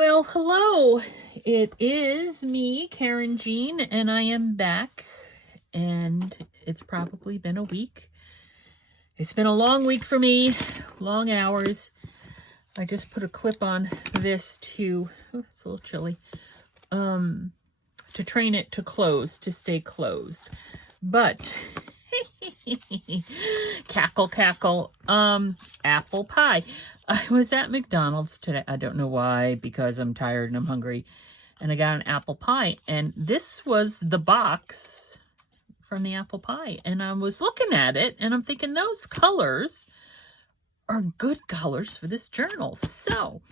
Well, hello. It is me, Karynjean, and I am back. And it's probably been a week. It's been a long week for me, long hours. I just put a clip on this to, oh, it's a little chilly, to train it to close, to stay closed. But, cackle, cackle, apple pie. I was at McDonald's today. I don't know why, because I'm tired and I'm hungry. And I got an apple pie. And this was the box from the apple pie. And I was looking at it and I'm thinking those colors are good colors for this journal. So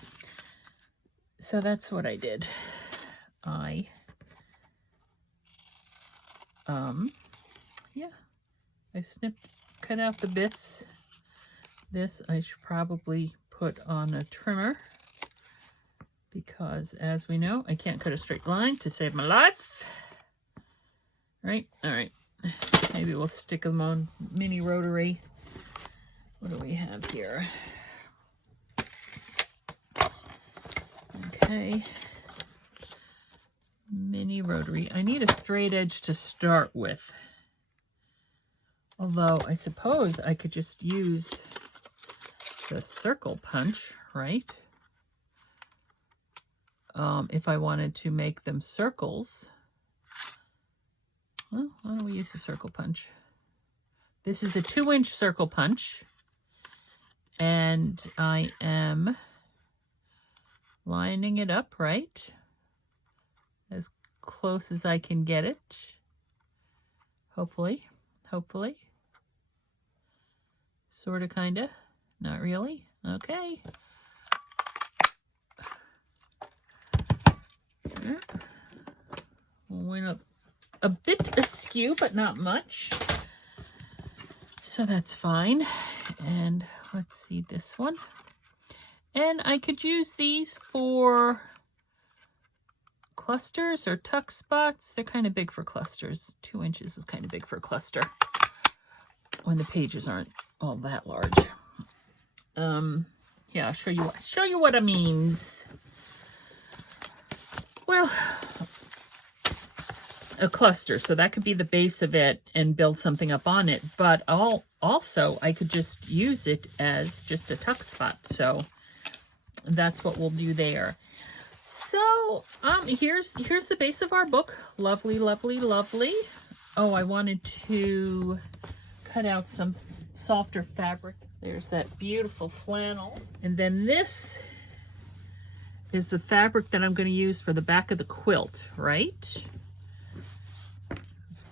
that's what I did. I cut out the bits. This I should probably put on a trimmer because, as we know, I can't cut a straight line to save my life. Right? All right. Maybe we'll stick them on mini rotary. What do we have here? Okay. Mini rotary. I need a straight edge to start with. Although I suppose I could just use the circle punch, right? If I wanted to make them circles. Well, why don't we use the circle punch? This is a 2-inch circle punch. And I am lining it up, right? As close as I can get it. Hopefully. Sort of, kind of. Not really. Okay. Went a bit askew, but not much. So that's fine. And let's see this one. And I could use these for clusters or tuck spots. They're kind of big for clusters. 2 inches is kind of big for a cluster when the pages aren't all that large. Yeah, I'll show you what it means. Well, a cluster, so that could be the base of it and build something up on it, but also I could just use it as just a tuck spot. So that's what we'll do there. So here's the base of our book. Lovely, lovely, lovely. Oh, I wanted to cut out some softer fabric. There's that beautiful flannel. And then this is the fabric that I'm going to use for the back of the quilt, right?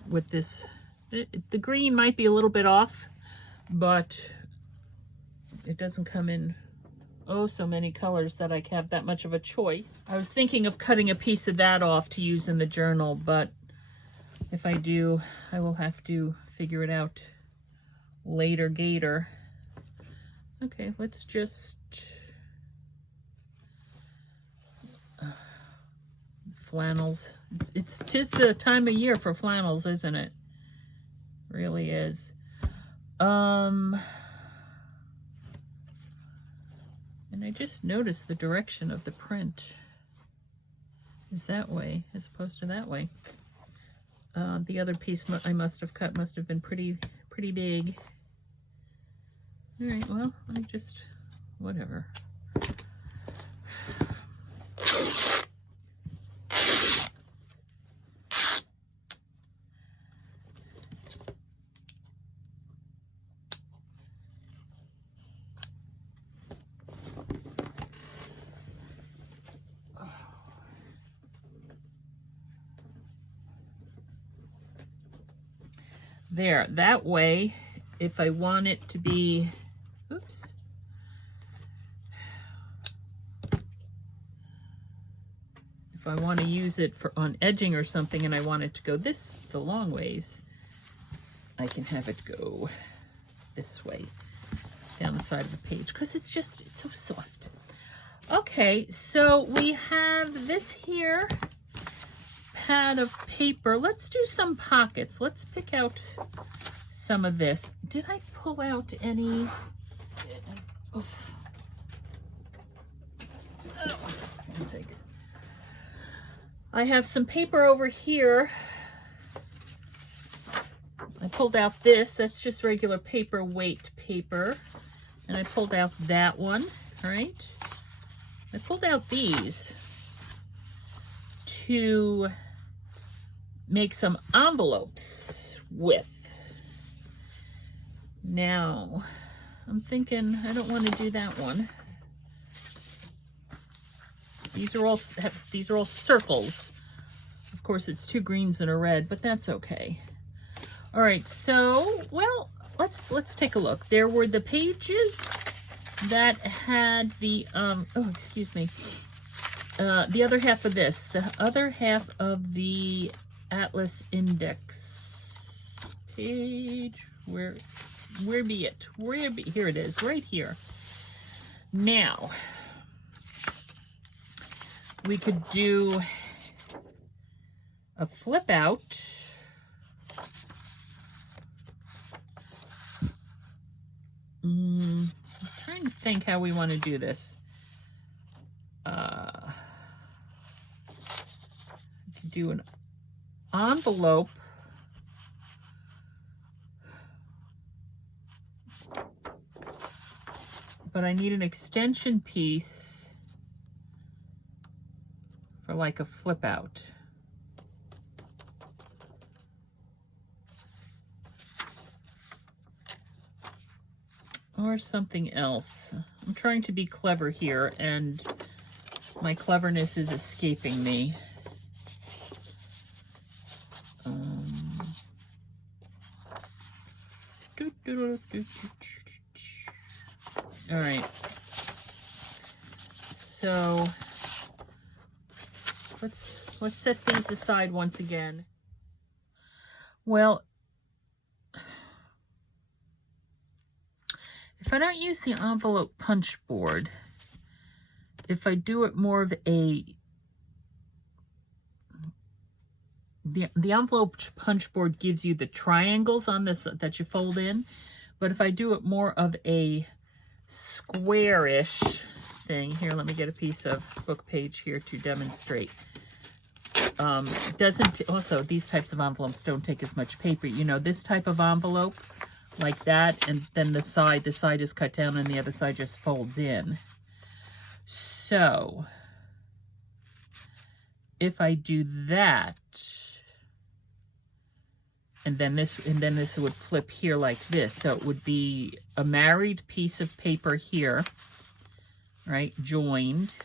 With this, the green might be a little bit off, but it doesn't come in so many colors that I have that much of a choice. I was thinking of cutting a piece of that off to use in the journal, but if I do, I will have to figure it out later, gator. Okay, let's just flannels. Tis the time of year for flannels, isn't it? Really is. And I just noticed the direction of the print is that way as opposed to that way. The other piece I must have cut must have been pretty big. All right, well, I just, whatever. There, that way, if I want it to be, oops. If I want to use it on edging or something and I want it to go the long ways, I can have it go this way down the side of the page because it's so soft. Okay, so we have this here pad of paper. Let's do some pockets. Let's pick out some of this. Did I pull out any? heaven's sakes. I have some paper over here. I pulled out this. That's just regular paper weight paper. And I pulled out that one, right? I pulled out these to make some envelopes with. Now, I'm thinking I don't want to do that one. These are all circles. Of course, it's 2 greens and a red, but that's okay. All right, so well, let's take a look. There were the pages that had the excuse me, the other half of this, the other half of the Atlas Index page. Where be it? Here it is, right here. Now, we could do a flip out. I'm trying to think how we want to do this. We could do an envelope. But I need an extension piece for like a flip out. Or something else. I'm trying to be clever here, and my cleverness is escaping me. All right. So let's set these aside once again. Well, if I don't use the envelope punch board, if I do it more of a, the envelope punch board gives you the triangles on this that you fold in, but if I do it more of a squarish thing, here, let me get a piece of book page here to demonstrate. Also, these types of envelopes don't take as much paper. You know, this type of envelope, like that, and then the side is cut down and the other side just folds in. So if I do that, and then this would flip here like this, so it would be a married piece of paper here, right, joined.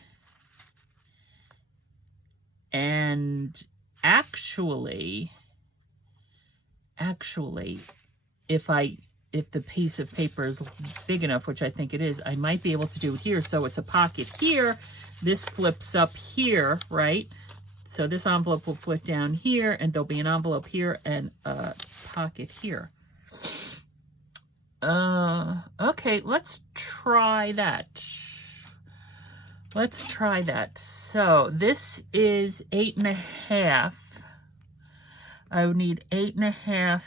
And actually, if the piece of paper is big enough, which I think it is, I might be able to do it here. So it's a pocket here. This flips up here, right? So this envelope will flip down here, and there'll be an envelope here and a pocket here. Okay, let's try that. Let's try that. So this is 8.5. I would need 8.5.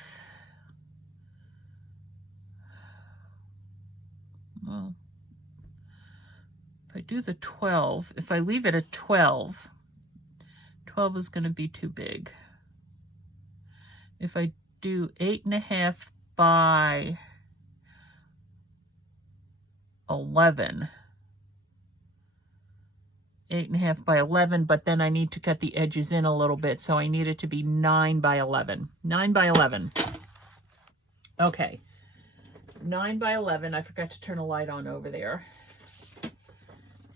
Well, if I do the 12, if I leave it at 12, 12 is going to be too big. If I do 8.5 by 11, 8.5 by 11, but then I need to cut the edges in a little bit, so I need it to be 9 by 11. 9 by 11. Okay. 9 by 11. I forgot to turn a light on over there.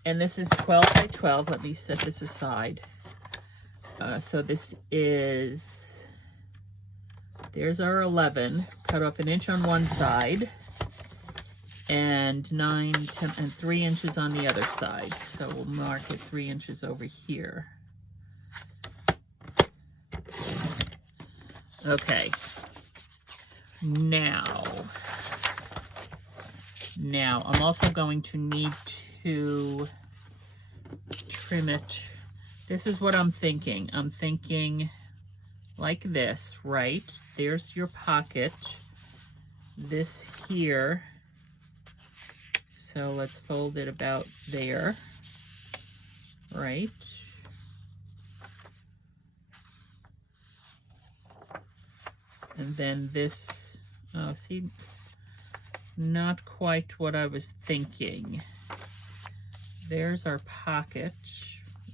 And this is 12 by 12. Let me set this aside. So this is, there's our 11. Cut off 1 inch on one side. And 9, 10, and 3 inches on the other side. So we'll mark it 3 inches over here. Okay. Now I'm also going to need to trim it. This is what I'm thinking. I'm thinking like this, right? There's your pocket. This here. So let's fold it about there. right? And then this, oh, see, not quite what I was thinking. There's our pocket.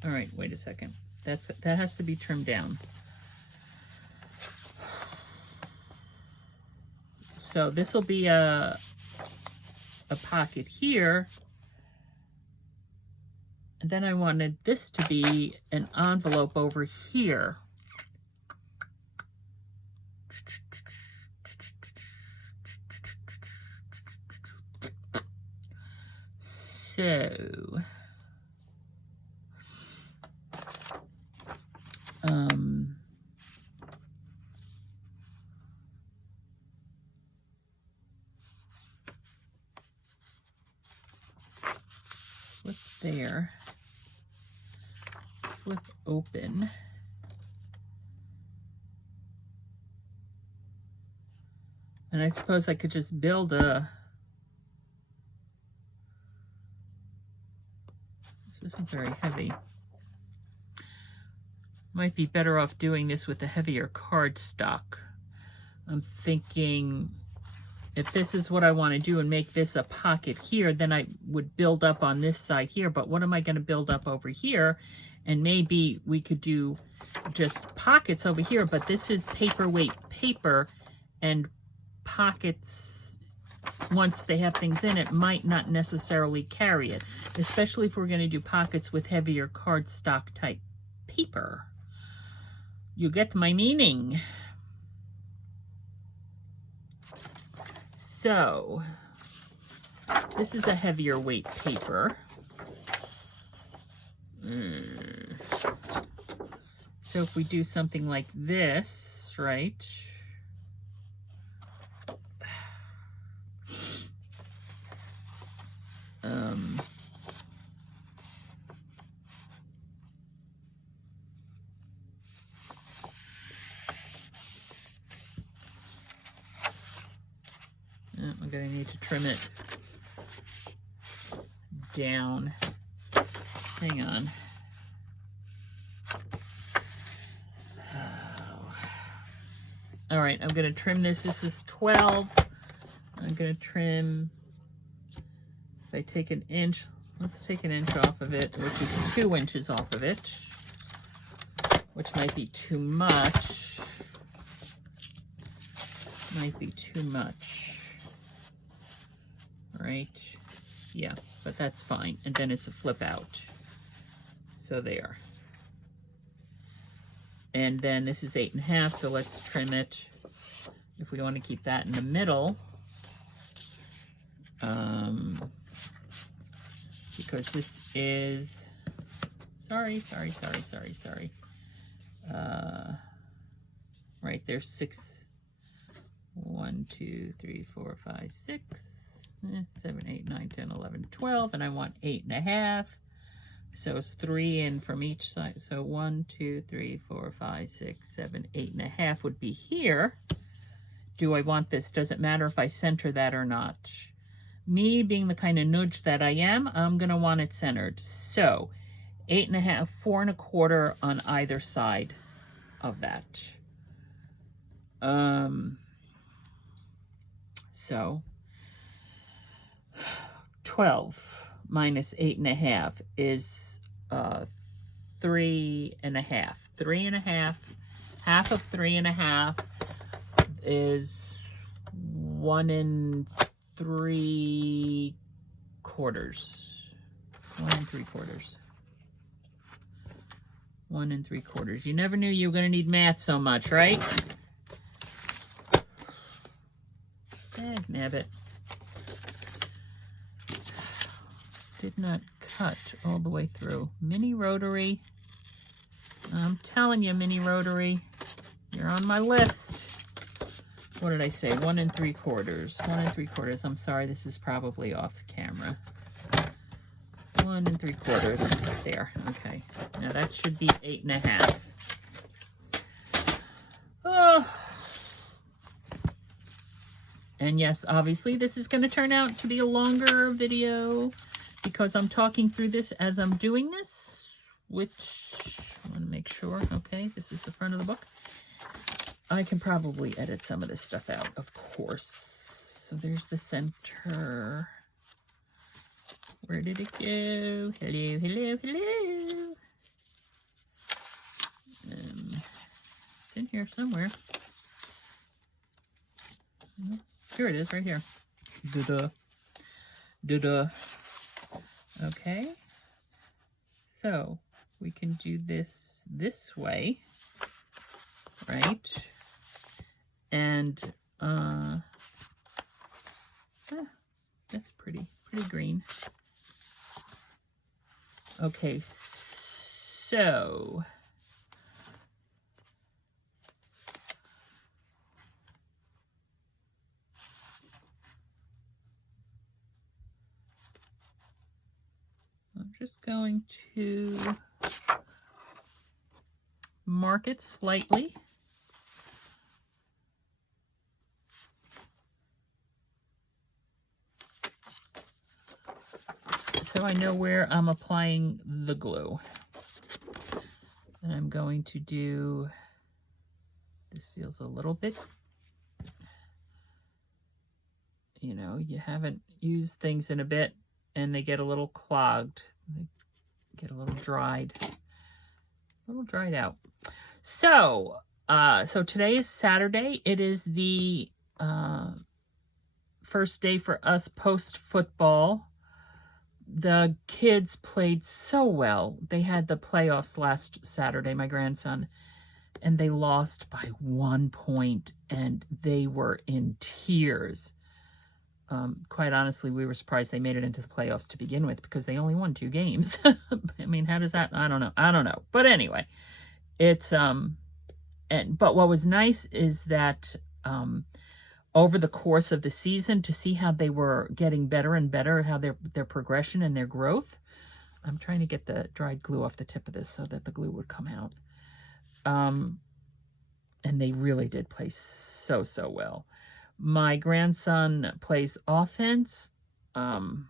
All right, wait a second. That has to be trimmed down. So this will be a pocket here. And then I wanted this to be an envelope over here. So, flip there, flip open. And I suppose I could just build a, this isn't very heavy. Might be better off doing this with a heavier cardstock. I'm thinking if this is what I want to do and make this a pocket here, then I would build up on this side here. But what am I going to build up over here? And maybe we could do just pockets over here, but this is paperweight paper, and pockets, once they have things in it, might not necessarily carry it, especially if we're going to do pockets with heavier cardstock type paper. You get my meaning. So this is a heavier weight paper. So if we do something like this, right? I'm going to need to trim it down. Hang on. All right, I'm going to trim this. This is 12. I'm going to trim, if I take an inch, let's take an inch off of it, which is 2 inches off of it, which might be too much. Might be too much. Right? Yeah, but that's fine. And then it's a flip out. So there. And then this is 8.5, so let's trim it. If we want to keep that in the middle, because this is, sorry. Right, there's 6, 1, 2, 3, 4, 5, 6, 7, 8, 9, 10, 11, 12, and I want 8.5. So it's 3 in from each side. So 1, 2, 3, 4, 5, 6, 7, 8.5 would be here. Do I want this? Does it matter if I center that or not? Me being the kind of nudge that I am, I'm going to want it centered. So 8.5, 4 1/4 on either side of that. So 12 minus 8.5 is 3.5. 3.5. Half of 3.5 is 1 3/4. 1 3/4. 1 3/4. You never knew you were going to need math so much, right? Nabbit. Did not cut all the way through. Mini rotary. I'm telling you, mini rotary, you're on my list. What did I say? 1 3/4. 1 3/4. I'm sorry, this is probably off camera. 1 3/4. There. Okay. Now that should be 8.5. Oh. And yes, obviously this is going to turn out to be a longer video because I'm talking through this as I'm doing this. which I want to make sure. Okay, this is the front of the book. I can probably edit some of this stuff out, of course. So there's the center. Where did it go? Hello, hello, hello. It's in here somewhere. Here it is, right here. Da-da. Da-da. Okay. So we can do this way, right? And that's pretty green. Okay, so I'm just going to mark it slightly. So I know where I'm applying the glue. And I'm going to do, this feels a little bit, you know, you haven't used things in a bit and they get a little clogged. They get a little dried out. So, so today is Saturday. It is the first day for us post-football. The kids played so well. They had the playoffs last Saturday, my grandson, and they lost by 1 point, and they were in tears. Quite honestly, we were surprised they made it into the playoffs to begin with because they only won 2 games. I mean, how does that? I don't know. But anyway, it's but what was nice is that over the course of the season, to see how they were getting better and better, how their progression and their growth. I'm trying to get the dried glue off the tip of this so that the glue would come out. And they really did play so well. My grandson plays offense. I'm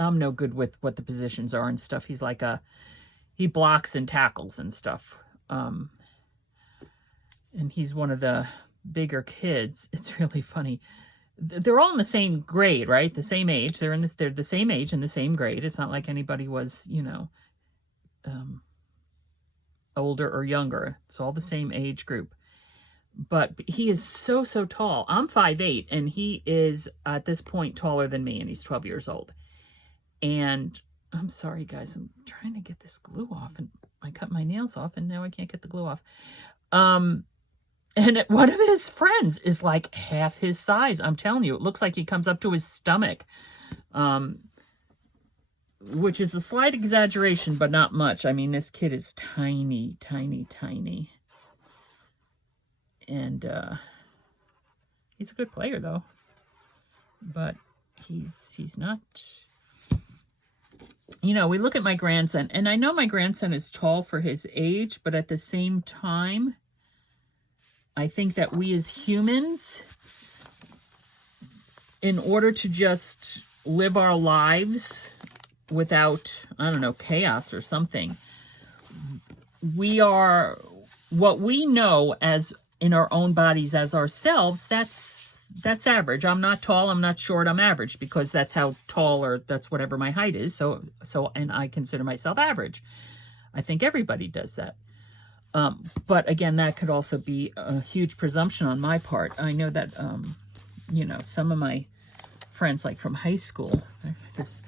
no good with what the positions are and stuff. He's like he blocks and tackles and stuff. And he's one of the bigger kids. It's really funny. They're all in the same grade, right? The same age. They're the same age and the same grade. It's not like anybody was, you know, older or younger. It's all the same age group. But he is so tall. I'm 5'8", and he is at this point taller than me, and he's 12 years old. And I'm sorry, guys. I'm trying to get this glue off, and I cut my nails off, and now I can't get the glue off. And one of his friends is like half his size. I'm telling you, it looks like he comes up to his stomach, which is a slight exaggeration, but not much. I mean, this kid is tiny. And he's a good player, though. But he's not... You know, we look at my grandson, and I know my grandson is tall for his age, but at the same time, I think that we as humans, in order to just live our lives without, I don't know, chaos or something, we are what we know as in our own bodies as ourselves. That's average. I'm not tall, I'm not short, I'm average, because that's how tall, or that's whatever my height is. So and I consider myself average. I think everybody does that. But again, that could also be a huge presumption on my part. I know that, you know, some of my friends, like from high school, this,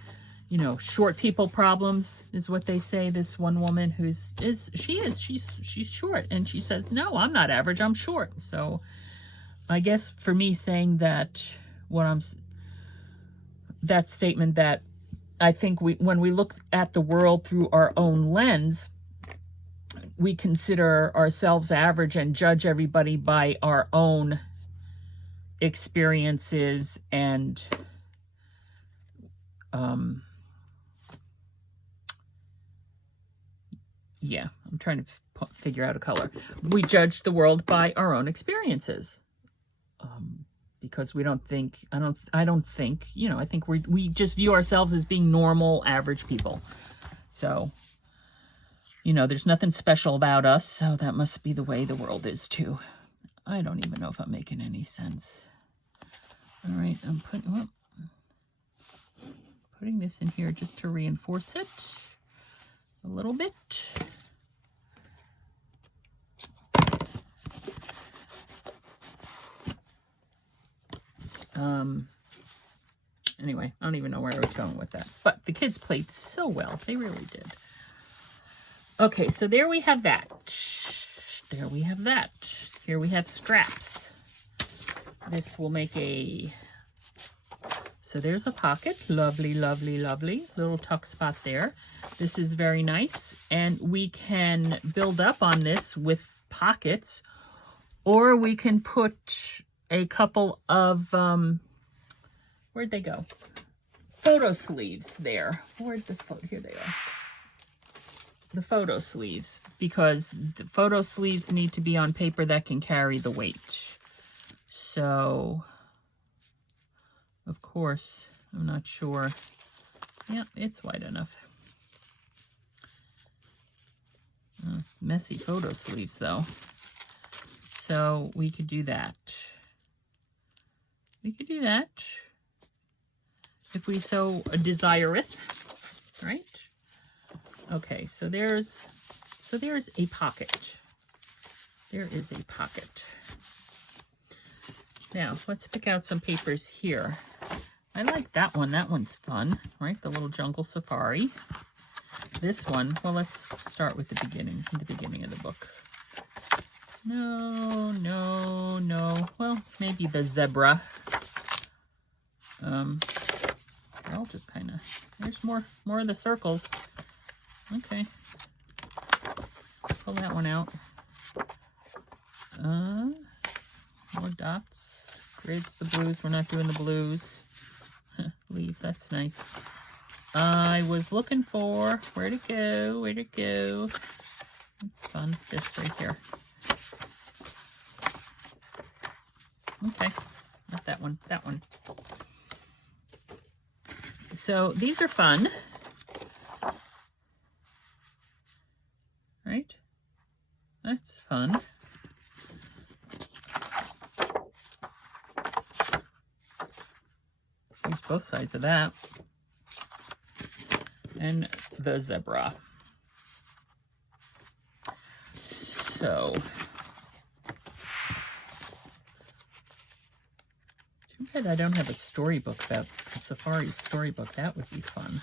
you know, short people problems is what they say. This one woman she's short, and she says, no, I'm not average, I'm short. So I guess for me saying that, that statement, that I think when we look at the world through our own lens, we consider ourselves average and judge everybody by our own experiences and yeah, I'm trying to figure out a color. We judge the world by our own experiences because we don't think, I don't think, you know, I think we just view ourselves as being normal, average people. So, you know, there's nothing special about us, so that must be the way the world is too. I don't even know if I'm making any sense. All right, I'm putting this in here just to reinforce it a little bit. Anyway, I don't even know where I was going with that. But the kids played so well. They really did. Okay, so there we have that. There we have that. Here we have scraps. This will make a... So there's a pocket. Lovely, lovely, lovely. Little tuck spot there. This is very nice. And we can build up on this with pockets. Or we can put a couple of... where'd they go? Photo sleeves there. Where'd this photo? Here they are. The photo sleeves, because the photo sleeves need to be on paper that can carry the weight. So, of course, I'm not sure. Yeah, it's wide enough. Messy photo sleeves, though. So we could do that. We could do that if we so desireth, right? Okay, so there's a pocket. There is a pocket. Now, let's pick out some papers here. I like that one. That one's fun, right? The little jungle safari. This one, well, let's start with the beginning of the book. No, no, no. Well, maybe the zebra. I'll just kind of, there's more of the circles. Okay. Pull that one out. More dots. Grids, the blues. We're not doing the blues. Leaves, that's nice. I was looking for, where'd it go? Where'd it go? It's fun. This right here. Okay. Not that one. That one. So these are fun. Right? That's fun. Use both sides of that. And the zebra. So, too bad I don't have a storybook, a safari storybook. That would be fun.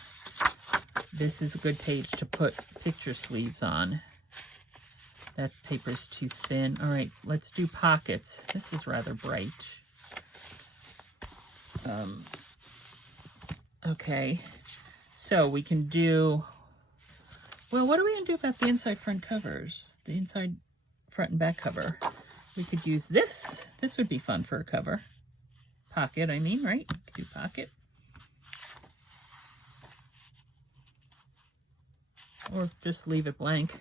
This is a good page to put picture sleeves on. That paper's too thin. All right, let's do pockets. This is rather bright. Okay, so we can do, well, what are we going to do about the inside front covers? The inside front and back cover. We could use this. This would be fun for a cover. Pocket, I mean, right? We could do pocket. Or just leave it blank.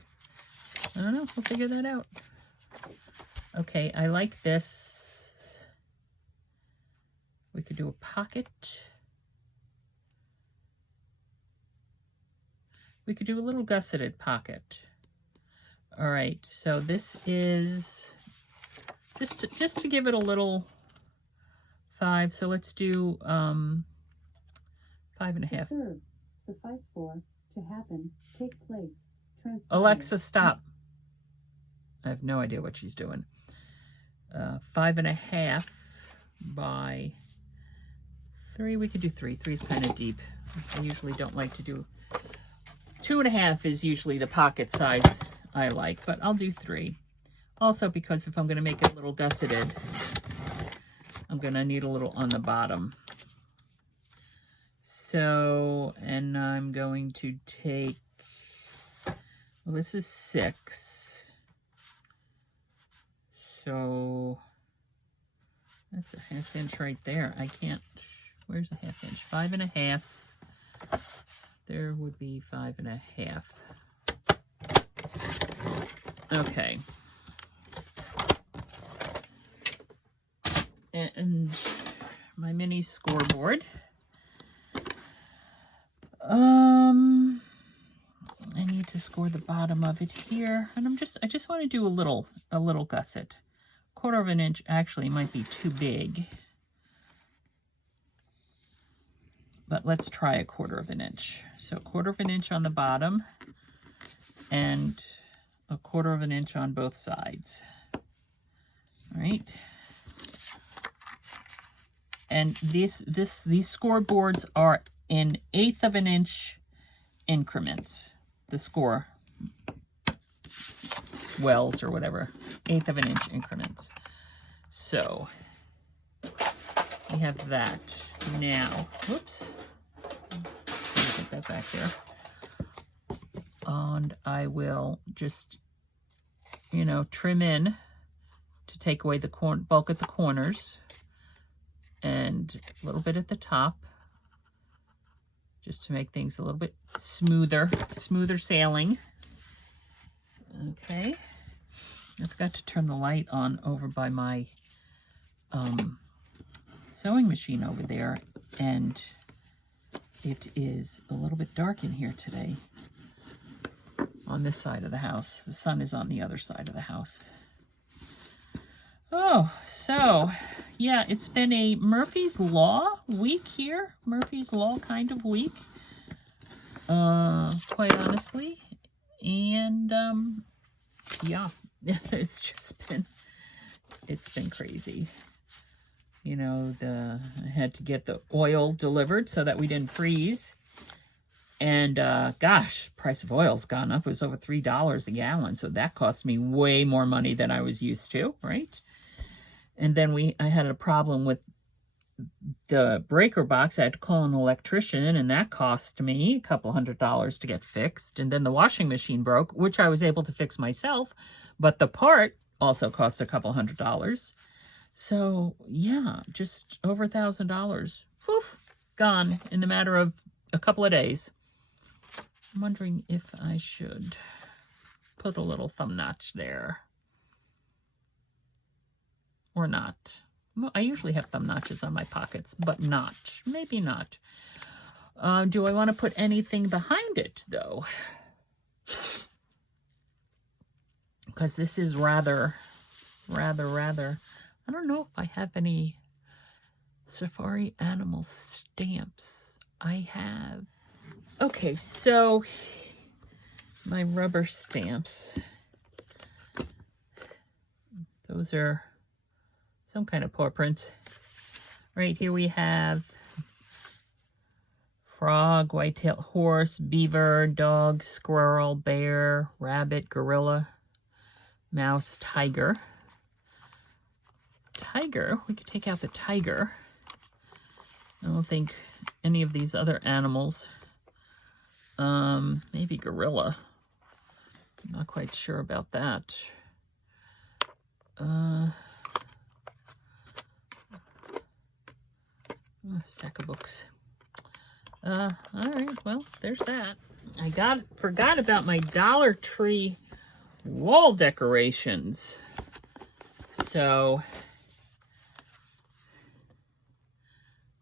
I don't know. We'll figure that out. Okay, I like this. We could do a pocket. We could do a little gusseted pocket. All right, so this is just to give it a little 5. So let's do 5.5. To serve, suffice for, to happen, take place, transpire. Alexa, stop. I have no idea what she's doing. 5.5 by 3. We could do 3. 3 is kind of deep. I usually don't like to do. 2.5 is usually the pocket size I like, but I'll do 3. Also, because if I'm going to make it a little gusseted, I'm going to need a little on the bottom. So, and I'm going to take, well, this is 6. So, that's a 1/2 inch right there. I can't, where's a 1/2 inch? 5.5. There would be 5.5. Okay. And my mini scoreboard. I need to score the bottom of it here, and I just want to do a little gusset. 1/4 of an inch actually might be too big, but let's try 1/4 of an inch. So 1/4 of an inch on the bottom and 1/4 of an inch on both sides. All right. And these scoreboards are in 1/8 of an inch increments. The score wells or whatever, 1/8 of an inch increments. So we have that now. Whoops. Let me get that back there. And I will just, you know, trim in to take away the bulk at the corners and a little bit at the top, just to make things a little bit smoother sailing. Okay. I forgot to turn the light on over by my sewing machine over there, and it is a little bit dark in here today on this side of the house. The sun is on the other side of the house. Oh, so yeah, it's been a Murphy's Law week here. Murphy's Law kind of week, quite honestly. And yeah, it's been crazy. You know, I had to get the oil delivered so that we didn't freeze. And gosh, price of oil's gone up. It was over $3 a gallon, so that cost me way more money than I was used to, right? And then I had a problem with the breaker box. I had to call an electrician, and that cost me a couple $100 to get fixed. And then the washing machine broke, which I was able to fix myself, but the part also cost a couple $100. So yeah, just over $1,000, poof, gone in the matter of a couple of days. I'm wondering if I should put a little thumb notch there or not. Well, I usually have thumb notches on my pockets, but not. Maybe not. Do I want to put anything behind it, though? Because this is rather, I don't know if I have any safari animal stamps. I have. Okay, so my rubber stamps. Those are some kind of paw print. Right here we have frog, white-tailed horse, beaver, dog, squirrel, bear, rabbit, gorilla, mouse, tiger. Tiger, we could take out the tiger. I don't think any of these other animals. Maybe gorilla. I'm not quite sure about that. Stack of books. All right, well, there's that. I forgot about my Dollar Tree wall decorations. So,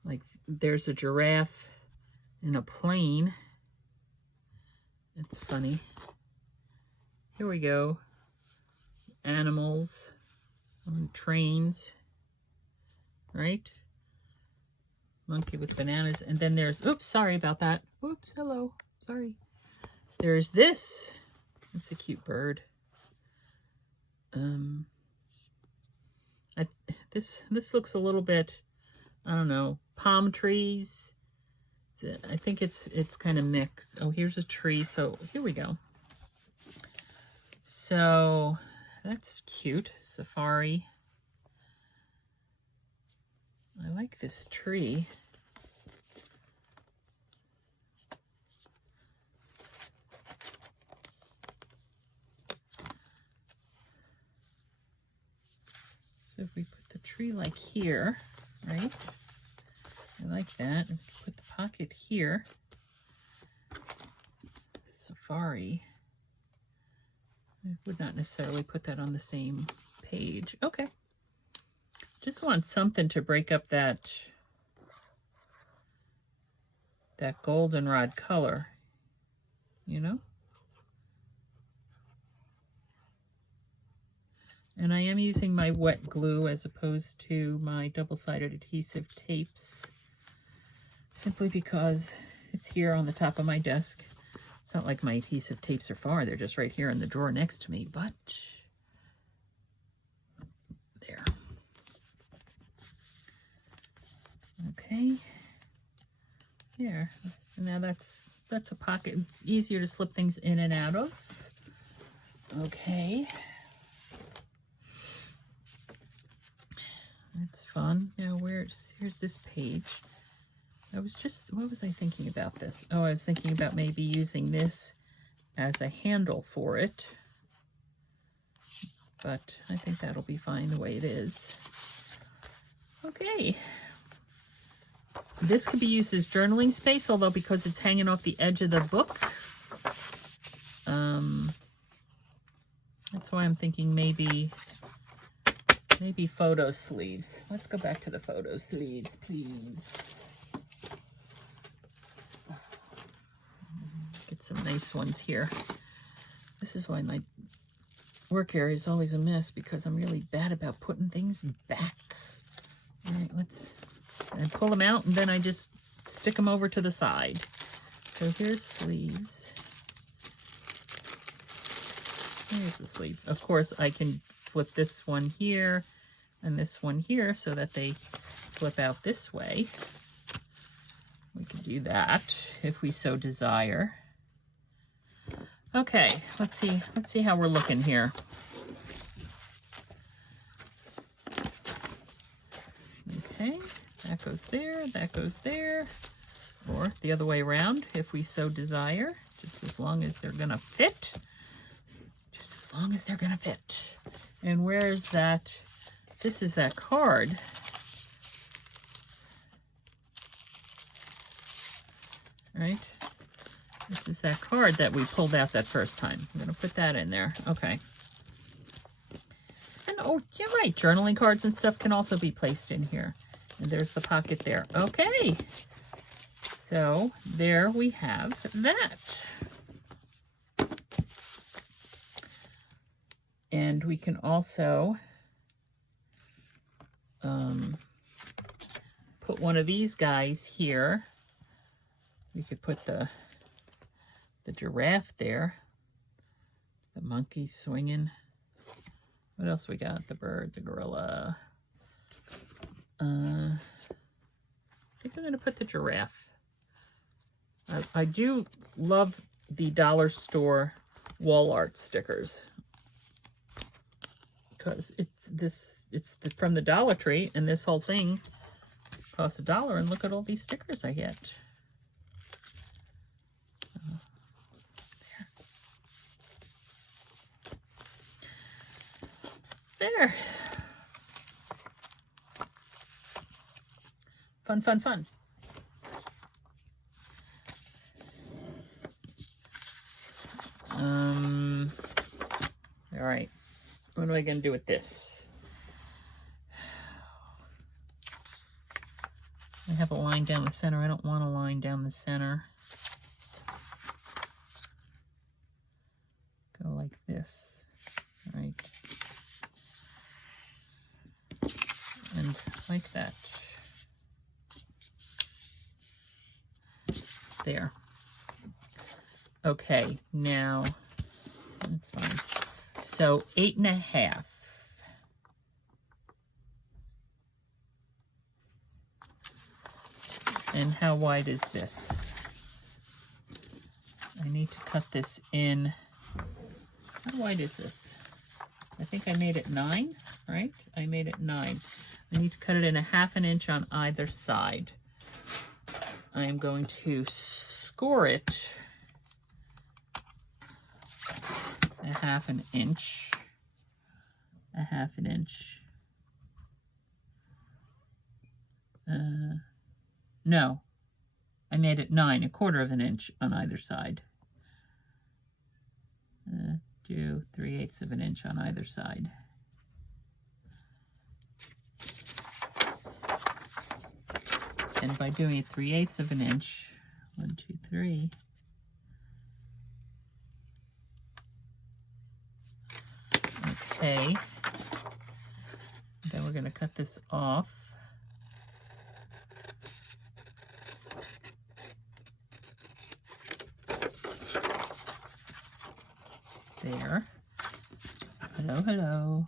like, there's a giraffe in a plane. It's funny. Here we go. Animals on trains, right? Monkey with bananas. And then there's, oops, sorry about that. Oops, hello, sorry. There's this. It's a cute bird. This looks a little bit, I don't know, palm trees. I think it's kind of mixed. Oh, here's a tree. So here we go. So that's cute. Safari. I like this tree. So if we put the tree like here, right? I like that. If we put the pocket here. Safari. I would not necessarily put that on the same page. Okay. Just want something to break up that that goldenrod color, you know? And I am using my wet glue as opposed to my double-sided adhesive tapes, simply because it's here on the top of my desk. It's not like my adhesive tapes are far, they're just right here in the drawer next to me, but there. Okay, there. Now that's a pocket. It's easier to slip things in and out of. Okay. That's fun. Now here's this page. What was I thinking about this? Oh, I was thinking about maybe using this as a handle for it. But I think that'll be fine the way it is. Okay. This could be used as journaling space, although because it's hanging off the edge of the book, that's why I'm thinking maybe photo sleeves. Let's go back to the photo sleeves, please. Get some nice ones here. This is why my work area is always a mess, because I'm really bad about putting things back. All right, and pull them out, and then I just stick them over to the side. So here's sleeves. Here's the sleeve. Of course, I can flip this one here and this one here so that they flip out this way. We can do that if we so desire. Okay, let's see how we're looking here. Okay, that goes there, or the other way around if we so desire, just as long as they're gonna fit. Just as long as they're gonna fit. And where's that? This is that card. Right? This is that card that we pulled out that first time. I'm gonna put that in there. Okay. And oh, you're right, journaling cards and stuff can also be placed in here. And there's the pocket there. Okay. So there we have that. And we can also put one of these guys here. We could put the giraffe there, the monkey swinging. What else we got? The bird, the gorilla. I think I'm going to put the giraffe. I do love the dollar store wall art stickers, because it's from the Dollar Tree, and this whole thing costs $1, and look at all these stickers I get. There. Fun, fun, fun. All right. What am I going to do with this? I have a line down the center. I don't want a line down the center. Go like this. All right. And like that. There. Okay, now that's fine. So 8.5. And how wide is this? I need to cut this in. How wide is this? I think I made it 9, right? I made it 9. I need to cut it in 1/2 inch on either side. I am going to score it 1/2 inch. 1/2 inch. No, I made it 9, 1/4 inch on either side. Do 3/8 inch on either side. And by doing it 3/8 inch, 1, 2, 3. Okay. Then we're going to cut this off. There. Hello, hello.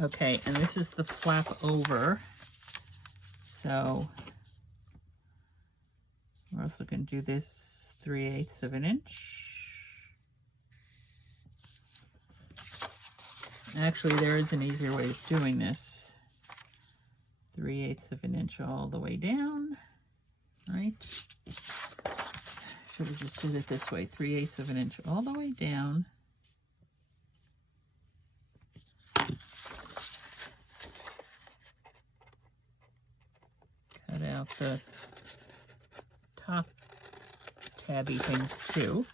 Okay, and this is the flap over. So we're also going to do this 3/8 of an inch. Actually, there is an easier way of doing this. 3/8 of an inch all the way down, right? Should have just did it this way, 3/8 of an inch all the way down. Cut out the top tabby things too.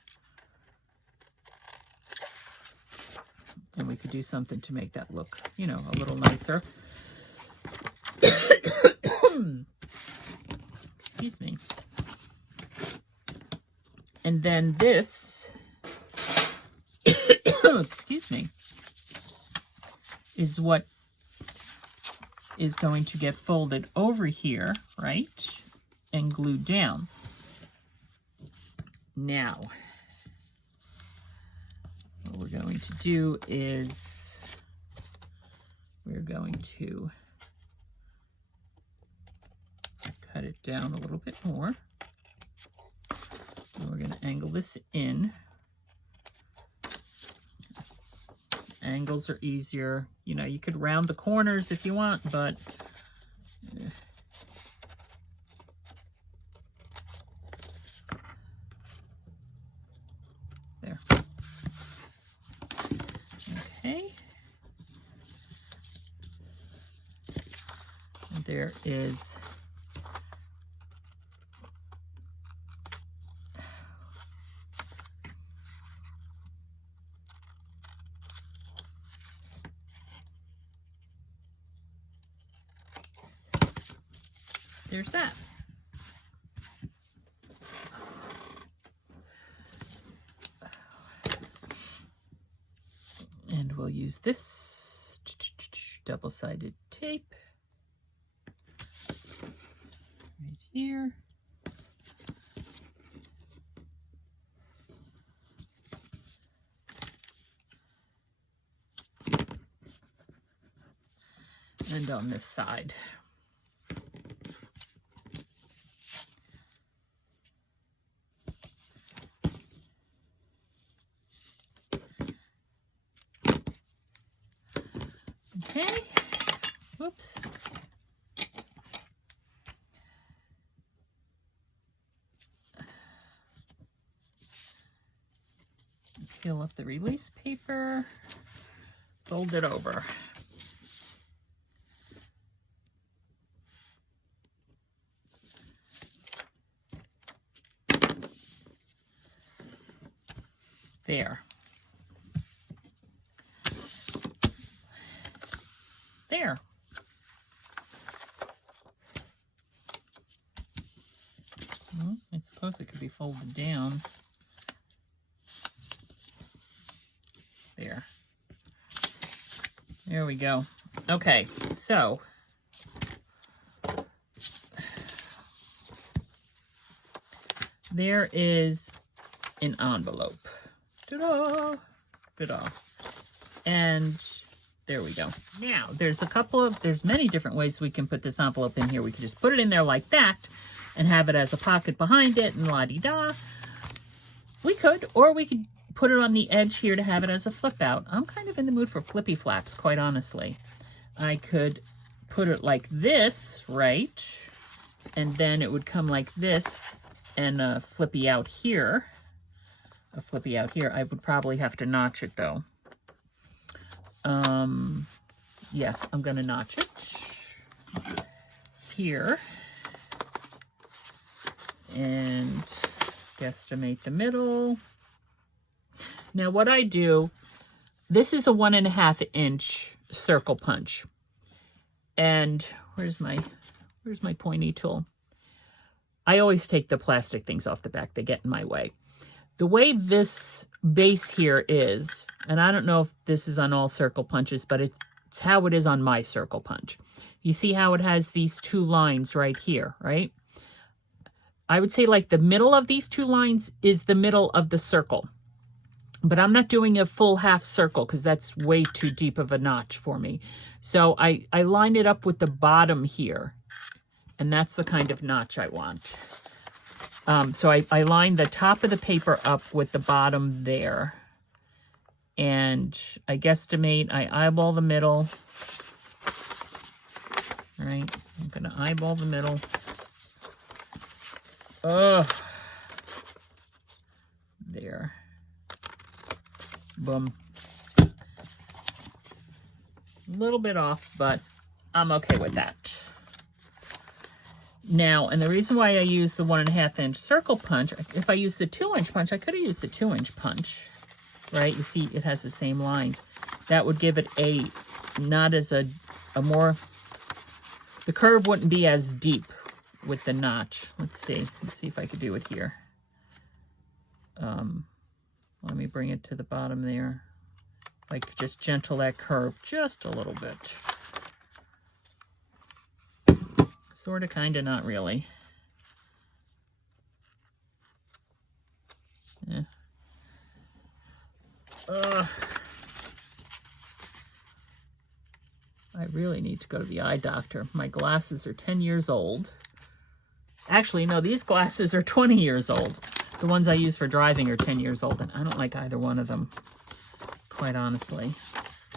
And we could do something to make that look, you know, a little nicer. Excuse me. And then this, excuse me, is what is going to get folded over here, right? And glued down. Now, what we're going to do is we're going to cut it down a little bit more. And we're going to angle this in. Angles are easier. You know, you could round the corners if you want, but there. Okay. And there is there's that. And we'll use this double-sided tape right here. And on this side. Okay, whoops. Peel up the release paper, fold it over. There. There. Well, I suppose it could be folded down. There. There we go. Okay, so there is an envelope. Ta-da! Ta-da! And there we go. Now, there's many different ways we can put this envelope in here. We could just put it in there like that and have it as a pocket behind it and la-di-da. We could, or we could put it on the edge here to have it as a flip out. I'm kind of in the mood for flippy flaps, quite honestly. I could put it like this, right? And then it would come like this and flippy out here. a flippy out here. I would probably have to notch it though. Yes, I'm going to notch it here and guesstimate the middle. Now what I do, this is a 1.5 inch circle punch. And where's my pointy tool? I always take the plastic things off the back. They get in my way. The way this base here is, and I don't know if this is on all circle punches, but it's how it is on my circle punch. You see how it has these two lines right here, right? I would say like the middle of these two lines is the middle of the circle. But I'm not doing a full half circle because that's way too deep of a notch for me. So I line it up with the bottom here. And that's the kind of notch I want. So I line the top of the paper up with the bottom there. And I guesstimate, I eyeball the middle. All right, I'm going to eyeball the middle. There. Boom. A little bit off, but I'm okay with that. Now, and the reason why I use the 1.5 inch circle punch, if I use the 2 inch punch, I could have used the 2 inch punch, right? You see, it has the same lines. That would give it not as a more, the curve wouldn't be as deep with the notch. Let's see if I could do it here. Let me bring it to the bottom there. Like just gentle that curve just a little bit. Sort of, kind of, not really. Yeah. I really need to go to the eye doctor. My glasses are 10 years old. Actually, no, these glasses are 20 years old. The ones I use for driving are 10 years old, and I don't like either one of them, quite honestly.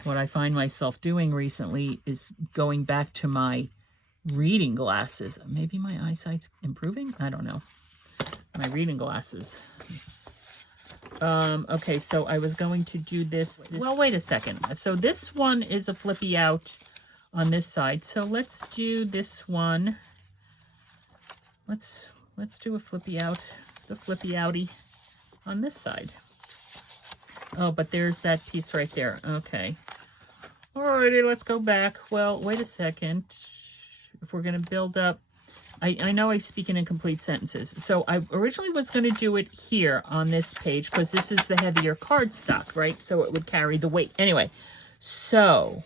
What I find myself doing recently is going back to my reading glasses. Maybe my eyesight's improving? I don't know. My reading glasses. Okay, so I was going to do this. Well, wait a second. So this one is a flippy out on this side. So let's do this one. Let's do a flippy out, the flippy outie on this side. Oh, but there's that piece right there. Okay. Alrighty, let's go back. Well, wait a second. If we're going to build up, I know I speak in incomplete sentences. So I originally was going to do it here on this page because this is the heavier cardstock, right? So it would carry the weight. Anyway, so,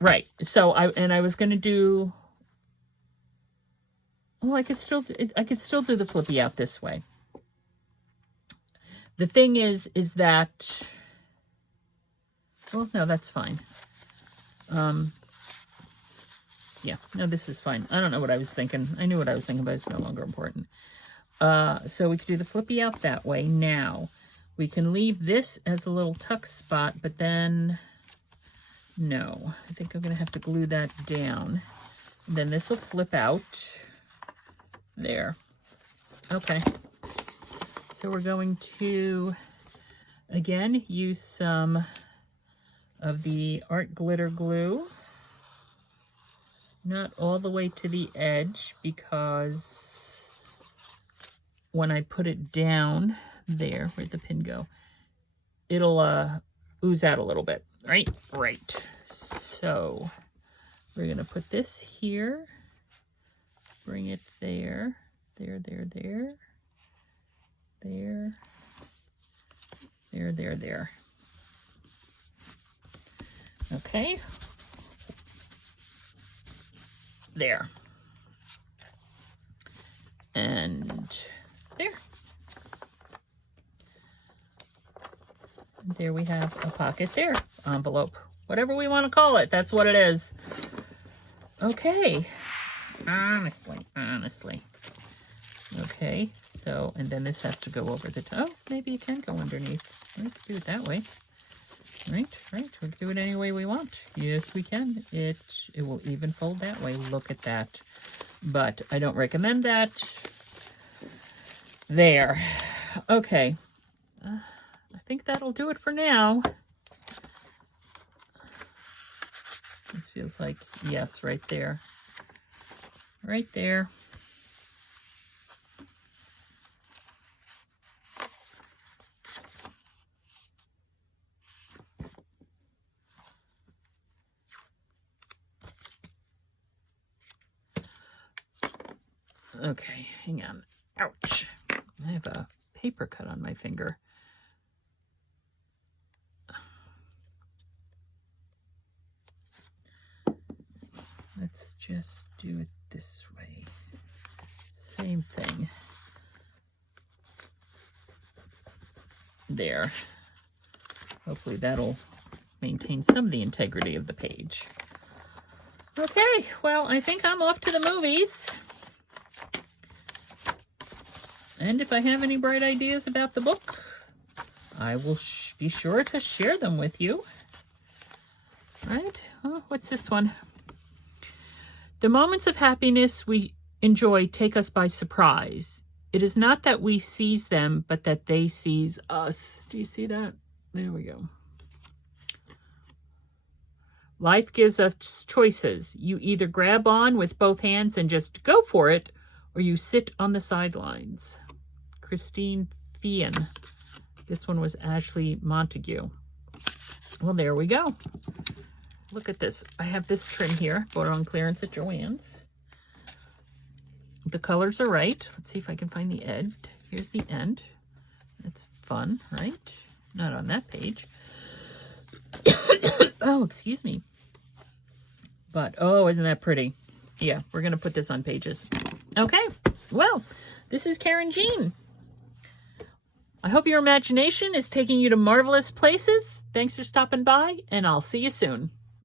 right. So I was going to do, well, I could still do the flippy out this way. The thing is that, well, no, that's fine. Yeah, no, this is fine. I don't know what I was thinking. I knew what I was thinking, but it's no longer important. So we could do the flippy out that way. Now, we can leave this as a little tuck spot, but then, no. I think I'm going to have to glue that down. Then this will flip out. There. Okay. So we're going to, again, use some of the art glitter glue. Not all the way to the edge, because when I put it down there, where'd the pin go? It'll ooze out a little bit, right? Right. So we're going to put this here, bring it there, there, okay. There. And there. There we have a pocket there. Envelope. Whatever we want to call it. That's what it is. Okay. Honestly. Okay. So, and then this has to go over the top. Oh, maybe it can go underneath. We can do it that way. Right. We can do it any way we want. Yes, we can. It will even fold that way. Look at that. But I don't recommend that. There. Okay. I think that'll do it for now. It feels like, yes, right there. Right there. Okay, hang on. Ouch. I have a paper cut on my finger. Let's just do it this way. Same thing. There. Hopefully that'll maintain some of the integrity of the page. Okay, well, I think I'm off to the movies. And if I have any bright ideas about the book, I will be sure to share them with you. Right? Oh, what's this one? The moments of happiness we enjoy take us by surprise. It is not that we seize them, but that they seize us. Do you see that? There we go. Life gives us choices. You either grab on with both hands and just go for it, or you sit on the sidelines. Christine Fian. This one was Ashley Montague. Well, there we go. Look at this. I have this trim here, bought it on clearance at Joann's. The colors are right. Let's see if I can find the end. Here's the end. It's fun, right? Not on that page. Oh, excuse me. But, oh, isn't that pretty? Yeah, we're going to put this on pages. Okay, well, this is Karynjean. I hope your imagination is taking you to marvelous places. Thanks for stopping by, and I'll see you soon.